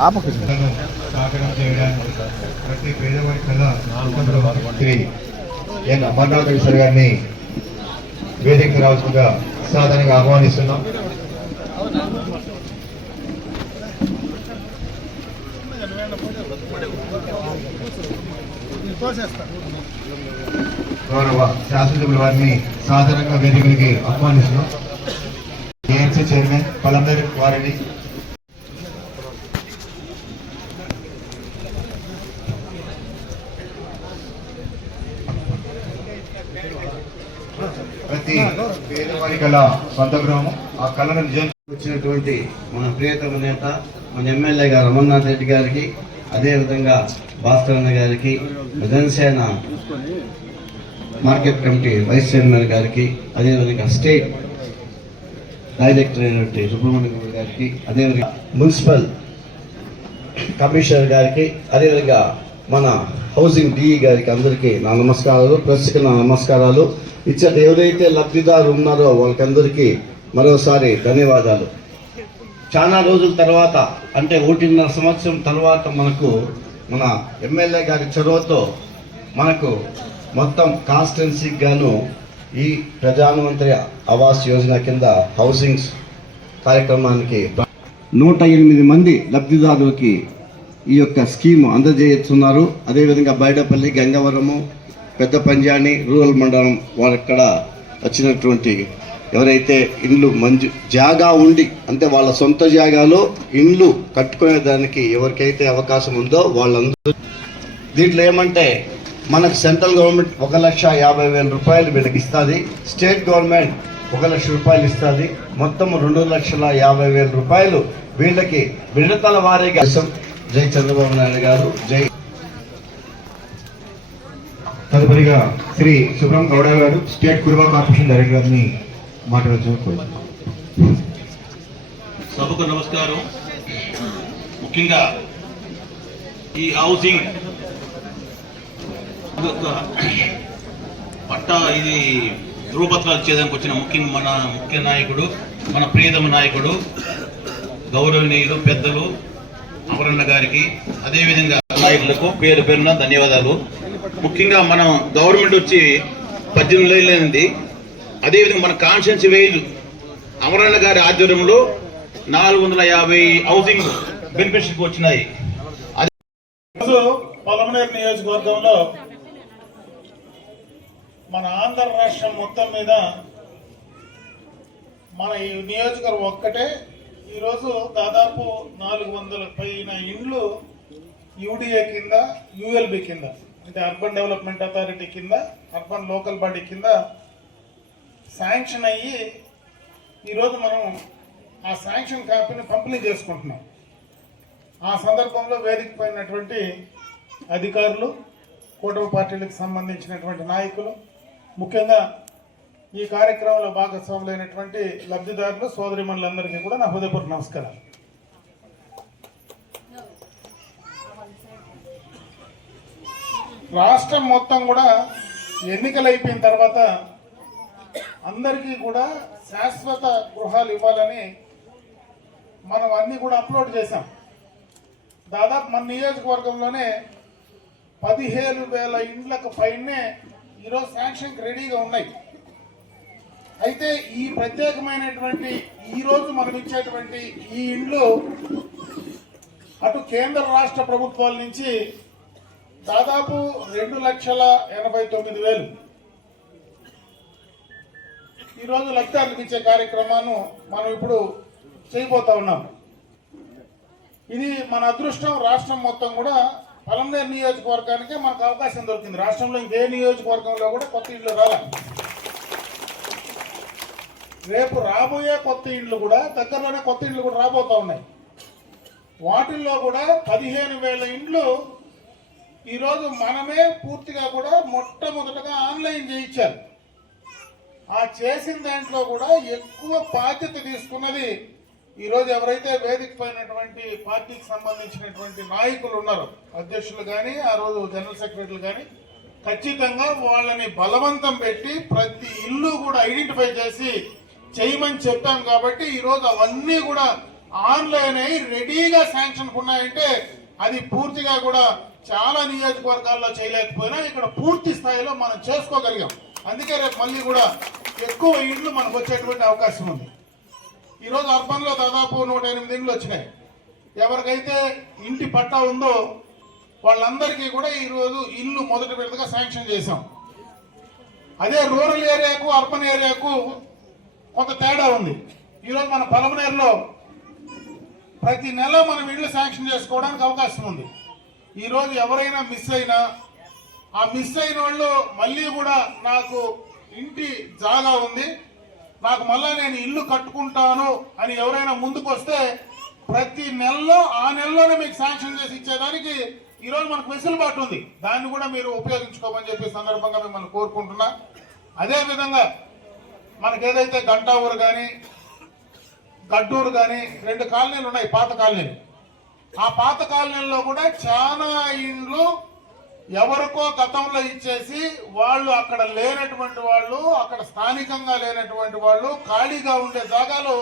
సాగరం చేయడానికి ప్రతి పేదవారి కళ శ్రీ ఎన్ అమర్నాథేశ్వర గారిని వేదిక రావాల్సిందిగా సాధారణంగా ఆహ్వానిస్తున్నాం. గౌరవ శాసనసభ్యుల వారిని సాధారణంగా వేదికలకి ఆహ్వానిస్తున్నాం. ఏఎంసీ చైర్మన్ పలందరి వారిని ప్రతి పేదవారి కళ సొంత గ్రామం ఆ కళను నిజం వచ్చినటువంటి మన ప్రియతమ నేత మన ఎమ్మెల్యే గారు అమర్నాథ్ రెడ్డి గారికి, అదేవిధంగా భాస్కర్ అన్న గారికి, Janasena market committee vice chairman గారికి, అదేవిధంగా స్టేట్ డైరెక్టర్ అయినటువంటి సుబ్రహ్మణ్యం గారికి, అదేవిధంగా మున్సిపల్ కమిషనర్ గారికి, అదేవిధంగా మన హౌసింగ్ డిఈ గారికి అందరికీ నా నమస్కారాలు. ప్రెస్కి నా నమస్కారాలు. ఇచ్చట ఎవరైతే లబ్ధిదారు ఉన్నారో వాళ్ళకందరికీ మరోసారి ధన్యవాదాలు. చాలా రోజుల తర్వాత అంటే 1.5 సంవత్సరం తర్వాత మనకు మన ఎమ్మెల్యే గారి చొరవతో మనకు మొత్తం కాన్స్టిట్యున్సీకి గాను ఈ ప్రధానమంత్రి ఆవాస్ యోజన కింద హౌసింగ్స్ కార్యక్రమానికి 108 మంది లబ్ధిదారులకి ఈ యొక్క స్కీమ్ అందజేస్తున్నారు. అదేవిధంగా బైడపల్లి, గంగవరము, పెద్ద పంజాని రూరల్ మండలం వారక్కడ వచ్చినటువంటి ఎవరైతే ఇండ్లు జాగా ఉండి అంటే వాళ్ళ సొంత జాగాలో ఇండ్లు కట్టుకునేదానికి ఎవరికైతే అవకాశం ఉందో వాళ్ళందరూ దీంట్లో ఏమంటే మనకు సెంట్రల్ గవర్నమెంట్ 1,50,000 రూపాయలు వీళ్ళకి ఇస్తుంది, స్టేట్ గవర్నమెంట్ 1,00,000 రూపాయలు ఇస్తుంది. మొత్తం 2,50,000 రూపాయలు వీళ్ళకి విడతల వారీగా. జై చంద్రబాబు నాయుడు గారు, జై. తదుపరిగా శ్రీ సుబ్రహ్మ గౌడ గారు స్టేట్ కురుబా కార్పొరేషన్ డైరెక్టర్ గారిని మాట్లాడుతూ. సభకు నమస్కారం. ముఖ్యంగా ఈ హౌసింగ్ పట్టా ఇది ధృవపత్రాలు ఇచ్చేదానికి వచ్చిన ముఖ్య నాయకుడు, మన ప్రియతమ నాయకుడు, గౌరవనీయులు పెద్దలు అమరన్న గారికి, అదేవిధంగా నాయకులకు పేరు పేరున ధన్యవాదాలు. ముఖ్యంగా మనం గవర్నమెంట్ వచ్చి 18 ఏళ్ళైంది. అదేవిధంగా మన కాన్స్టిట్యున్సీ వైజ్ అమరన్న గారి ఆధ్వర్యంలో 450 హౌసింగ్ బెనిఫిట్స్కి వచ్చినాయి. పొలమనేరు నియోజకవర్గంలో మన ఆంధ్ర రాష్ట్రం మొత్తం మీద మన ఈ నియోజకవర్గం ఒక్కటే ఈరోజు దాదాపు 400 పైన ఇండ్లు యూడిఏ కింద, యూఎల్బి కింద అంటే అర్బన్ డెవలప్మెంట్ అథారిటీ కింద, అర్బన్ లోకల్ బాడీ కింద శాంక్షన్ అయ్యి ఈరోజు మనం ఆ శాంక్షన్ కాపీని పంపిణీ చేసుకుంటున్నాం. ఆ సందర్భంలో వేదిక పోయినటువంటి అధికారులు, కూటమి పార్టీలకు సంబంధించినటువంటి నాయకులు, ముఖ్యంగా ఈ కార్యక్రమంలో భాగస్వాములైనటువంటి లబ్ధిదారులు, సోదరిమణులందరికీ కూడా నా హృదయపూర్వక నమస్కారాలు. రాష్ట్రం మొత్తం కూడా ఎన్నికలు అయిపోయిన తర్వాత అందరికీ కూడా శాశ్వత గృహాలు ఇవ్వాలని మనం అన్నీ కూడా అప్లోడ్ చేశాం. దాదాపు మన నియోజకవర్గంలోనే 15,000 ఇండ్లకు పైనే ఈరోజు శాంక్షన్కి రెడీగా ఉన్నాయి. అయితే ఈ ప్రత్యేకమైనటువంటి ఈరోజు మనం ఇచ్చేటువంటి ఈ ఇండ్లు అటు కేంద్ర రాష్ట్ర ప్రభుత్వాల నుంచి దాదాపు 2,89,000 ఈరోజు లబ్ధిదారులకు ఇచ్చే కార్యక్రమాన్ని మనం ఇప్పుడు చేయబోతా ఉన్నాం. ఇది మన అదృష్టం. రాష్ట్రం మొత్తం కూడా పొలంనేరు నియోజకవర్గానికే మనకు అవకాశం దొరికింది. రాష్ట్రంలో ఇంకే నియోజకవర్గంలో కూడా కొత్త ఇళ్ళు రాలేదు. రేపు రాబోయే కొత్త ఇండ్లు కూడా దగ్గరలోనే కొత్త ఇండ్లు కూడా రాబోతా ఉన్నాయి. వాటిల్లో కూడా 15,000 ఇండ్లు ఈరోజు మనమే పూర్తిగా కూడా మొట్టమొదటగా ఆన్లైన్ చేయించారు. ఆ చేసిన దాంట్లో కూడా ఎక్కువ బాధ్యత తీసుకున్నది ఈరోజు ఎవరైతే వేదిక పోయినటువంటి పార్టీకి సంబంధించినటువంటి నాయకులు ఉన్నారో, అధ్యక్షులు కానీ ఆ రోజు జనరల్ సెక్రటరీలు కానీ, ఖచ్చితంగా వాళ్ళని బలవంతం పెట్టి ప్రతి ఇల్లు కూడా ఐడెంటిఫై చేసి చేయమని చెప్పాం. కాబట్టి ఈరోజు అవన్నీ కూడా ఆన్లైన్ అయి రెడీగా శాంక్షన్ ఉన్నాయంటే అది పూర్తిగా కూడా చాలా నియోజకవర్గాల్లో చేయలేకపోయినా ఇక్కడ పూర్తి స్థాయిలో మనం చేసుకోగలిగాం. అందుకే రేపు మళ్ళీ కూడా ఎక్కువ ఇండ్లు మనకు వచ్చేటువంటి అవకాశం ఉంది. ఈరోజు అర్బన్లో దాదాపు 108 ఇండ్లు వచ్చినాయి. ఎవరికైతే ఇంటి పట్టా ఉందో వాళ్ళందరికీ కూడా ఈరోజు ఇల్లు మొదటి విడతగా శాంక్షన్ చేశాం. అదే రూరల్ ఏరియాకు అర్బన్ ఏరియాకు కొంత తేడా ఉంది. ఈరోజు మన పలమనేరులో ప్రతి నెల మనం ఇళ్ళు శాంక్షన్ చేసుకోవడానికి అవకాశం ఉంది. ఈరోజు ఎవరైనా మిస్ అయినా ఆ మిస్ అయిన వాళ్ళు మళ్ళీ కూడా నాకు ఇంటి జాగా ఉంది, నాకు మళ్ళా నేను ఇల్లు కట్టుకుంటాను అని ఎవరైనా ముందుకు వస్తే ప్రతి నెలలో ఆ నెలలోనే మీకు శాంక్షన్ చేసి ఇచ్చేదానికి ఈరోజు మనకు వెసులుబాటు ఉంది. దాన్ని కూడా మీరు ఉపయోగించుకోమని చెప్పి సందర్భంగా మిమ్మల్ని కోరుకుంటున్నా. అదేవిధంగా మనకు ఏదైతే గంటావూరు కానీ గడ్డూరు కానీ 2 కాలనీలు ఉన్నాయి, పాత కాలనీలు. ఆ పాత కాలనీల్లో కూడా చాలా ఇండ్లు ఎవరికో గతంలో ఇచ్చేసి వాళ్ళు అక్కడ లేనటువంటి వాళ్ళు, అక్కడ స్థానికంగా లేనటువంటి వాళ్ళు ఖాళీగా ఉండే జాగాలు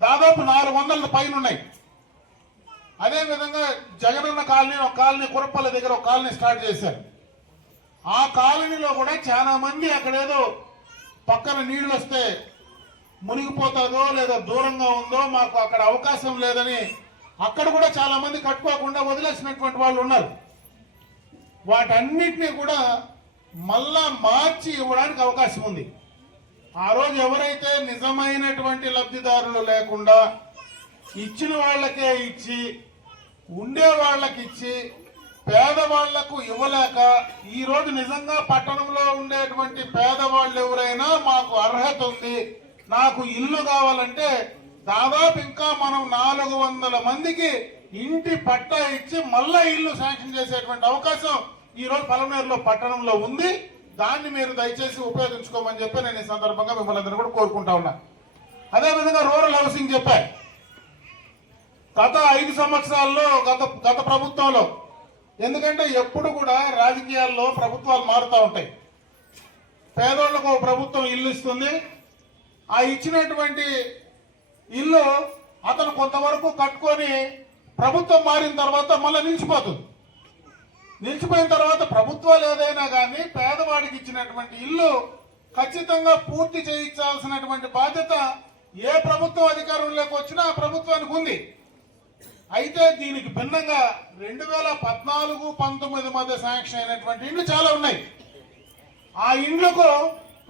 దాదాపు 400 పైన ఉన్నాయి. అదేవిధంగా జగనన్న కాలనీ, ఒక కాలనీ కురప్పల దగ్గర ఒక కాలనీ స్టార్ట్ చేశారు. ఆ కాలనీలో కూడా చాలా మంది అక్కడేదో పక్కన నీళ్లు వస్తే మునిగిపోతుందో లేదా దూరంగా ఉందో మాకు అక్కడ అవకాశం లేదని అక్కడ కూడా చాలా మంది కట్టుకోకుండా వదిలేసినటువంటి వాళ్ళు ఉన్నారు. వాటన్నిటినీ కూడా మళ్ళా మార్చి ఇవ్వడానికి అవకాశం ఉంది. ఆ రోజు ఎవరైతే నిజమైనటువంటి లబ్ధిదారులు లేకుండా ఇచ్చిన వాళ్ళకే ఇచ్చి ఉండే వాళ్ళకి ఇచ్చి పేదవాళ్లకు ఇవ్వలేక ఈ రోజు నిజంగా పట్టణంలో ఉండేటువంటి పేదవాళ్ళు ఎవరైనా మాకు అర్హత ఉంది, నాకు ఇల్లు కావాలంటే దాదాపు ఇంకా మనం 400 మందికి ఇంటి పట్టా ఇచ్చి మళ్ళా ఇల్లు శాంక్షన్ చేసేటువంటి అవకాశం ఈ రోజు పలమనేరులో పట్టణంలో ఉంది. దాన్ని మీరు దయచేసి ఉపయోగించుకోమని చెప్పి నేను ఈ సందర్భంగా మిమ్మల్ని అందరూ కూడా కోరుకుంటా ఉన్నా. అదేవిధంగా రూరల్ హౌసింగ్ చెప్పా, గత 5 సంవత్సరాల్లో గత ప్రభుత్వంలో, ఎందుకంటే ఎప్పుడు కూడా రాజకీయాల్లో ప్రభుత్వాలు మారుతూ ఉంటాయి. పేదోళ్లకు ప్రభుత్వం ఇల్లు ఇస్తుంది, ఆ ఇచ్చినటువంటి ఇల్లు అతను కొంతవరకు కట్టుకొని ప్రభుత్వం మారిన తర్వాత మళ్ళీ నిలిచిపోతుంది. నిలిచిపోయిన తర్వాత ప్రభుత్వాలు ఏదైనా కానీ పేదవాడికి ఇచ్చినటువంటి ఇల్లు ఖచ్చితంగా పూర్తి చేయించాల్సినటువంటి బాధ్యత ఏ ప్రభుత్వం అధికారంలోకి వచ్చినా ఆ ప్రభుత్వానికి ఉంది. అయితే దీనికి భిన్నంగా 2014-19 మధ్య శాంక్షన్ అయినటువంటి ఇండ్లు చాలా ఉన్నాయి. ఆ ఇండ్లకు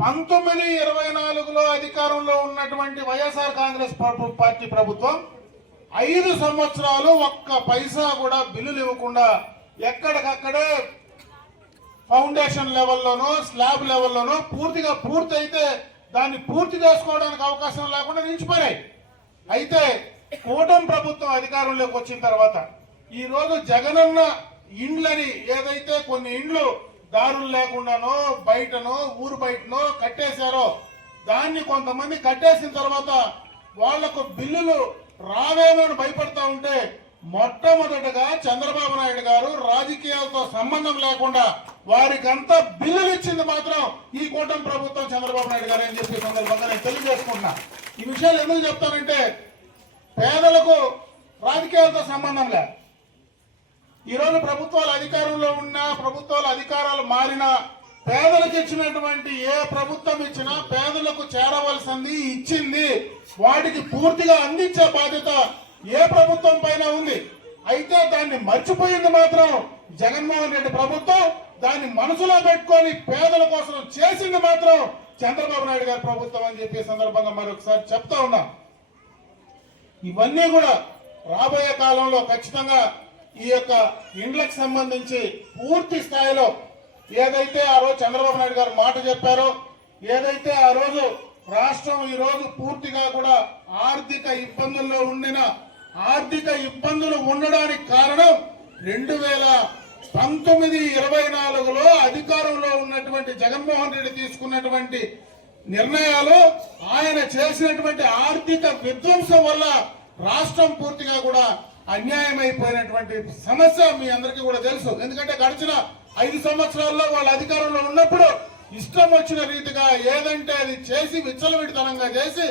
1924లో అధికారంలో ఉన్నటువంటి వైఎస్ఆర్ కాంగ్రెస్ పార్టీ ప్రభుత్వం 5 సంవత్సరాలు ఒక్క పైసా కూడా బిల్లులు ఇవ్వకుండా ఎక్కడికక్కడే ఫౌండేషన్ లెవెల్లోనో స్లాబ్ లెవెల్లోనో పూర్తయితే దాన్ని పూర్తి చేసుకోవడానికి అవకాశం లేకుండా నిలిచిపోయాయి. అయితే కూటమి ప్రభుత్వం అధికారంలోకి వచ్చిన తర్వాత ఈ రోజు జగనన్న ఇండ్లని ఏదైతే కొన్ని ఇండ్లు దారులు లేకుండానో బయటనో ఊరు బయటనో కట్టేశారో దాన్ని కొంతమంది కట్టేసిన తర్వాత వాళ్లకు బిల్లులు రావేమని భయపడతా ఉంటే మొట్టమొదటగా చంద్రబాబు నాయుడు గారు రాజకీయాలతో సంబంధం లేకుండా వారికంతా బిల్లులు ఇచ్చింది మాత్రం ఈ కూటమి ప్రభుత్వం చంద్రబాబు నాయుడు గారు అని చెప్పి సందర్భంగా నేను తెలియజేసుకుంటున్నా. ఈ విషయాలు ఎందుకు చెప్తానంటే పేదలకు రాజకీయాలతో సంబంధం లేదు. ఈరోజు ప్రభుత్వాలు అధికారంలో ఉన్నా ప్రభుత్వాల అధికారాలు మారినా పేదలకు ఇచ్చినటువంటి ఏ ప్రభుత్వం ఇచ్చినా పేదలకు చేరవలసింది ఇచ్చింది వాటికి పూర్తిగా అందించే బాధ్యత ఏ ప్రభుత్వం పైన ఉంది. అయితే దాన్ని మర్చిపోయింది మాత్రం జగన్మోహన్ రెడ్డి ప్రభుత్వం. దాన్ని మనసులో పెట్టుకొని పేదల కోసం చేసింది మాత్రం చంద్రబాబు నాయుడు గారి ప్రభుత్వం అని చెప్పే సందర్భంగా మరొకసారి చెప్తా ఉన్నా. ఇవన్నీ కూడా రాబోయే కాలంలో ఖచ్చితంగా ఈ యొక్క ఇండ్లకు సంబంధించి పూర్తి స్థాయిలో ఏదైతే ఆ రోజు చంద్రబాబు నాయుడు గారు మాట చెప్పారో, ఏదైతే ఆ రోజు రాష్ట్రం ఈ రోజు పూర్తిగా కూడా ఆర్థిక ఇబ్బందుల్లో ఉండిన ఆర్థిక ఇబ్బందులు ఉండడానికి కారణం 2019-24లో అధికారంలో ఉన్నటువంటి జగన్మోహన్ రెడ్డి తీసుకున్నటువంటి నిర్ణయాలు, ఆయన చేసినటువంటి ఆర్థిక విధ్వంసం వల్ల రాష్ట్రం పూర్తిగా కూడా అన్యాయం అయిపోయినటువంటి సమస్య మీ అందరికీ కూడా తెలుసు. ఎందుకంటే గడిచిన 5 సంవత్సరాల్లో వాళ్ళ అధికారంలో ఉన్నప్పుడు ఇష్టం వచ్చిన రీతిగా ఏదంటే అది చేసి విచ్చలవిడితనంగా చేసి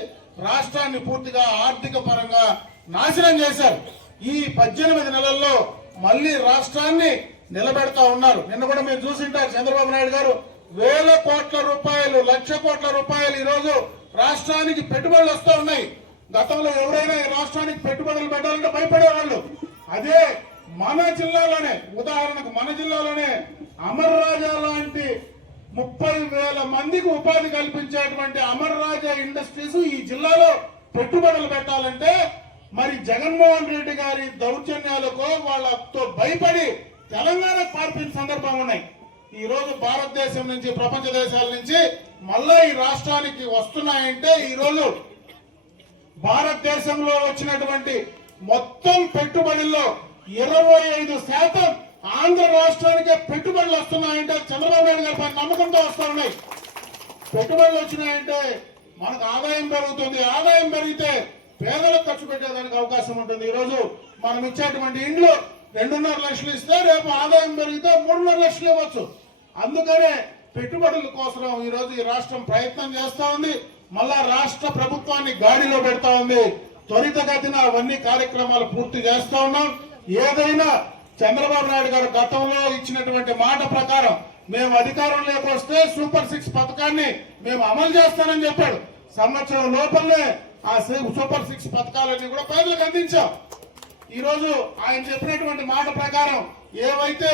రాష్ట్రాన్ని పూర్తిగా ఆర్థిక పరంగా నాశనం చేశారు. ఈ 18 నెలల్లో మళ్ళీ రాష్ట్రాన్ని నిలబెడతా ఉన్నారు. నిన్న కూడా మీరు చూసింటారు, చంద్రబాబు నాయుడు గారు వేల కోట్ల రూపాయలు, లక్ష కోట్ల రూపాయలు ఈ రోజు రాష్ట్రానికి పెట్టుబడులు వస్తూ ఉన్నాయి. గతంలో ఎవరైనా ఈ రాష్ట్రానికి పెట్టుబడులు పెట్టాలంటే భయపడేవాళ్ళు. అదే మన జిల్లాలోనే, ఉదాహరణకు మన జిల్లాలోనే అమర్ రాజా లాంటి 30,000 మందికి ఉపాధి కల్పించేటువంటి అమర్ రాజా ఇండస్ట్రీస్ ఈ జిల్లాలో పెట్టుబడులు పెట్టాలంటే మరి జగన్మోహన్ రెడ్డి గారి దౌర్జన్యాలకు వాళ్ళతో భయపడి తెలంగాణకు పారిపోయిన సందర్భం ఉన్నాయి. ఈ రోజు భారతదేశం నుంచి, ప్రపంచ దేశాల నుంచి మళ్ళా ఈ రాష్ట్రానికి వస్తున్నాయంటే ఈ రోజు భారతదేశంలో వచ్చినటువంటి మొత్తం పెట్టుబడుల్లో 25% ఆంధ్ర రాష్ట్రానికే పెట్టుబడులు వస్తున్నాయంటే చంద్రబాబు నాయుడు గారి పైన నమ్మకంతో వస్తూ ఉన్నాయి. పెట్టుబడులు వచ్చినాయంటే మనకు ఆదాయం పెరుగుతుంది. ఆదాయం పెరిగితే పేదలకు ఖర్చు పెట్టేదానికి అవకాశం ఉంటుంది. ఈ రోజు మనం ఇచ్చేటువంటి ఇండ్లు 2.5 లక్షలు ఇస్తే రేపు ఆదాయం పెరిగితే 3.5 లక్షలు ఇవ్వచ్చు. అందుకనే పెట్టుబడుల కోసం ఈ రోజు ఈ రాష్ట్రం ప్రయత్నం చేస్తా ఉంది. మళ్ళా రాష్ట్ర ప్రభుత్వాన్ని గాడిలో పెడతా ఉంది. త్వరితగతిన అవన్నీ కార్యక్రమాలు పూర్తి చేస్తా ఉన్నాం. ఏదైనా చంద్రబాబు నాయుడు గారు గతంలో ఇచ్చినటువంటి మాట ప్రకారం మేము అధికారంలోకి వస్తే సూపర్ 6 పథకాన్ని మేము అమలు చేస్తానని చెప్పాడు. సంవత్సరం లోపలనే ఆ సూపర్ 6 పథకాలన్నీ కూడా ప్రజలకు అందించాం. ఈ రోజు ఆయన చెప్పినటువంటి మాట ప్రకారం ఏవైతే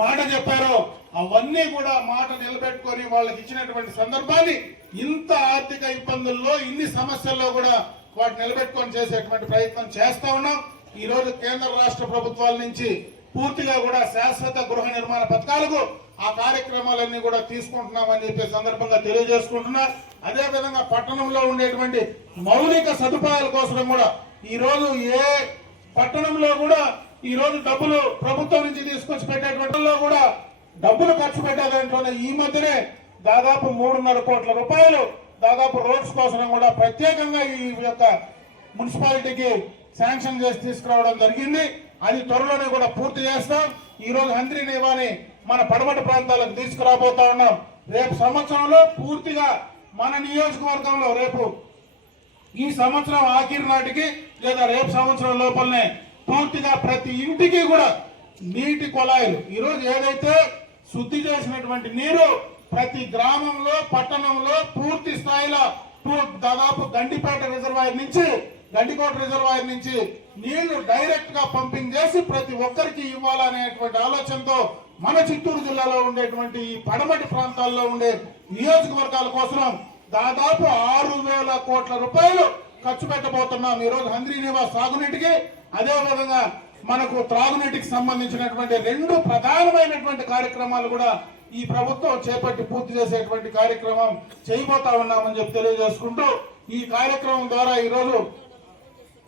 మాట చెప్పారో అవన్నీ కూడా మాట నిలబెట్టుకొని వాళ్ళకి ఇచ్చినటువంటి సందర్భాన్ని ఇంత ఆర్థిక ఇబ్బందుల్లో, ఇన్ని సమస్యల్లో కూడా వాటిని నిలబెట్టుకొని చేసేటువంటి ప్రయత్నం చేస్తా ఉన్నాం. ఈ రోజు కేంద్ర రాష్ట్ర ప్రభుత్వాల నుంచి పూర్తిగా కూడా శాశ్వత గృహ నిర్మాణ పథకాలకు ఆ కార్యక్రమాలన్నీ కూడా తీసుకుంటున్నామని చెప్పే సందర్భంగా తెలియజేసుకుంటున్నా. అదే విధంగా పట్టణంలో ఉండేటువంటి మౌలిక సదుపాయాల కోసం కూడా ఈ రోజు ఏ పట్టణంలో కూడా ఈ రోజు డబ్బులు ప్రభుత్వం నుంచి తీసుకొచ్చి పెట్టేటువంటి కూడా డబ్బులు ఖర్చు పెట్టేదాంట్లోనే ఈ మధ్యనే దాదాపు 3.5 కోట్ల రూపాయలు దాదాపు రోడ్స్ కోసం కూడా ప్రత్యేకంగా ఈ యొక్క మున్సిపాలిటీకి శాంక్షన్ చేసి తీసుకురావడం జరిగింది. అది త్వరలోనే కూడా పూర్తి చేస్తాం. ఈ రోజు హంద్రీ నేవాని మన పడమటి ప్రాంతాలకు తీసుకురాబోతా ఉన్నాం. రేపు సంవత్సరంలో పూర్తిగా మన నియోజకవర్గంలో రేపు ఈ సంవత్సరం ఆఖరి నాటికి లేదా రేపు సంవత్సరం లోపలనే పూర్తిగా ప్రతి ఇంటికి కూడా నీటి కుళాయిలు, ఈరోజు ఏదైతే శుద్ధి చేసినటువంటి నీరు ప్రతి గ్రామంలో, పట్టణంలో పూర్తి స్థాయిలో దాదాపు గండిపేట రిజర్వాయర్ నుంచి, గండికోట రిజర్వాయర్ నుంచి నీళ్లు డైరెక్ట్ గా పంపింగ్ చేసి ప్రతి ఒక్కరికి ఇవ్వాలనేటువంటి ఆలోచనతో మన చిత్తూరు జిల్లాలో ఉండేటువంటి ఈ పడమటి ప్రాంతాల్లో ఉండే నియోజకవర్గాల కోసం దాదాపు 6,000 కోట్ల రూపాయలు ఖర్చు పెట్టబోతున్నాం. ఈ రోజు హంద్రీ నివాస్ సాగునీటికి, అదే విధంగా మనకు త్రాగునీటికి సంబంధించినటువంటి 2 ప్రధానమైనటువంటి కార్యక్రమాలు కూడా ఈ ప్రభుత్వం చేపట్టి పూర్తి చేసేటువంటి కార్యక్రమం చేయబోతా ఉన్నామని చెప్పి తెలియజేసుకుంటూ, ఈ కార్యక్రమం ద్వారా ఈరోజు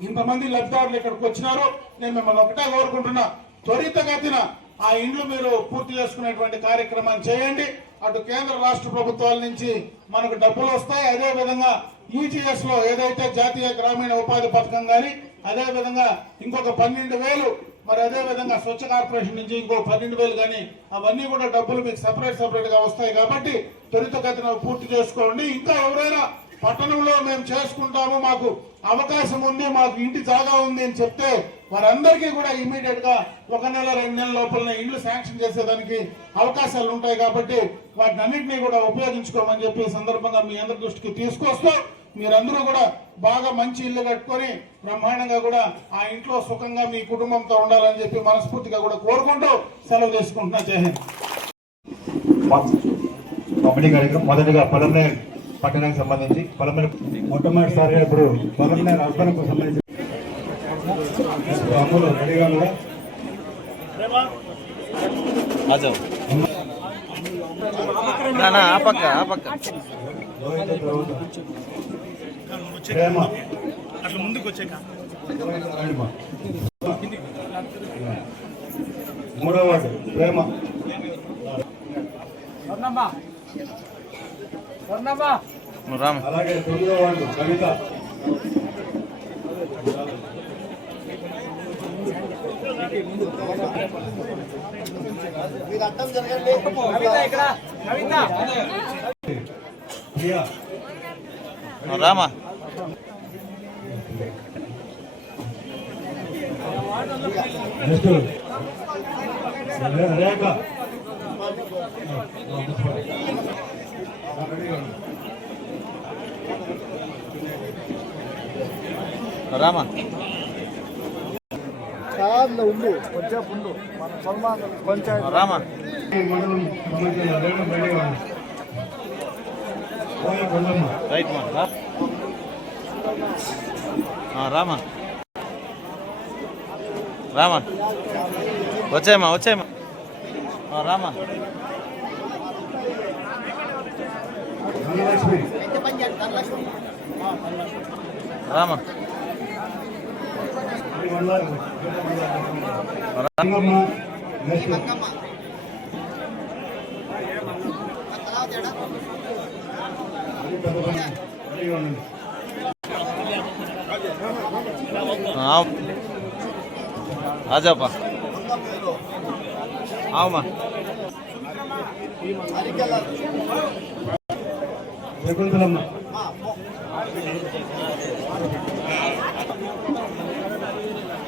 ఇంతమంది లబ్ధిదారులు ఇక్కడికి వచ్చినారు. నేను మిమ్మల్ని ఒకటే కోరుకుంటున్నా, త్వరితగతిన ఆ ఇండ్లు మీరు పూర్తి చేసుకునేటువంటి కార్యక్రమాన్ని చేయండి. అటు కేంద్ర రాష్ట్ర ప్రభుత్వాల నుంచి మనకు డబ్బులు వస్తాయి. అదే విధంగా ఈజీఎస్ లో ఏదైతే జాతీయ గ్రామీణ ఉపాధి పథకం కానీ, అదే విధంగా ఇంకొక 12,000, మరి అదే విధంగా స్వచ్ఛ కార్పొరేషన్ నుంచి ఇంకో 12,000 కానీ అవన్నీ కూడా డబ్బులు మీకు సపరేట్ గా వస్తాయి. కాబట్టి త్వరితగతిన పూర్తి చేసుకోండి. ఇంకా ఎవరైనా పట్టణంలో మేము చేసుకుంటాము, మాకు అవకాశం ఉంది, మాకు ఇంటి జాగా ఉంది అని చెప్తే వారందరికీ కూడా ఇమీడియట్ గా 1 నెల 2 నెలల లోపలనే ఇల్లు శాంక్షన్ చేసేదానికి అవకాశాలు ఉంటాయి. కాబట్టి వాటిని అన్నింటినీ కూడా ఉపయోగించుకోమని చెప్పి సందర్భంగా మీ అందరి దృష్టికి తీసుకొస్తూ, మీరందరూ కూడా బాగా మంచి ఇల్లు కట్టుకొని బ్రహ్మాండంగా కూడా ఆ ఇంట్లో సుఖంగా మీ కుటుంబంతో ఉండాలని చెప్పి మనస్ఫూర్తిగా కూడా కోరుకుంటూ సెలవు తీసుకుంటున్నా. జై హింద్. పంపిణీ కార్యక్రమం మొదటిగా పొలంనేర్ పట్టణానికి సంబంధించి మొట్టమొదటిసారిగా ఇప్పుడు పొలంనేర్ అర్బన్కు సంబంధించి అమ్ములు రెడీగా కూడా ప్రేమ అట్లా ముందుకు వచ్చాక మూడవ వార్డు ప్రేమ, అలాగే 9వ వార్డు కవిత, ప్రియా, రామా నెక్స్ట్ రేఖ రామా కాదులో ఉండు కొంచెం ఉండు మన సల్మాన్ పంచాయతీ రామా మండలం సంబంధించిన రేణు బయటకు రాండి. పోయి కొండమ్మ. రైట్ మా రామా రామా వచ్చాయమ్మా వచ్చాయమ్మా రామా ధనలక్ష్మి. రామా ఈ మండలం. రంగమ్మ. నెక్స్ట్ రెడీగా ఉండండి. ఆజాపా ఆవుమా శకుంతలమ్మ.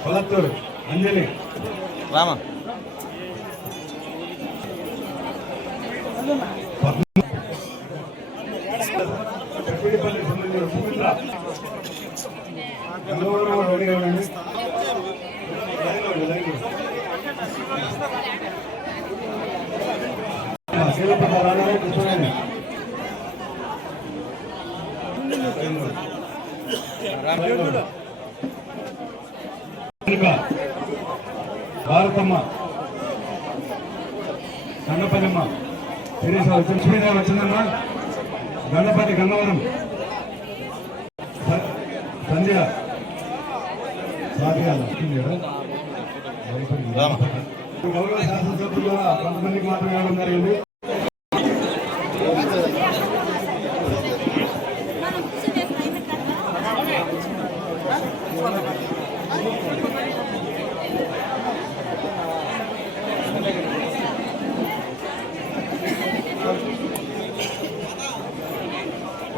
కొలత్తూరు అంజలి. రామా కట్టిడిపల్లి సంబంధించిన సుమిత్ర. గంగవరం రెడీగా ఉండండి. శీలపట్ల రాజారావు కృష్ణవేణి. భారతమ్మ. గంగపల్లిమ్మ. శిరీష లక్ష్మీదేవి వచ్చిందమ్మా. గణపతి గంగవరం. సంధ్య. సాధ్యాల. గౌరవ శాసనసభ్యులు కూడా కొంతమందికి మాత్రమే ఇవ్వడం జరిగింది.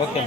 ఓకే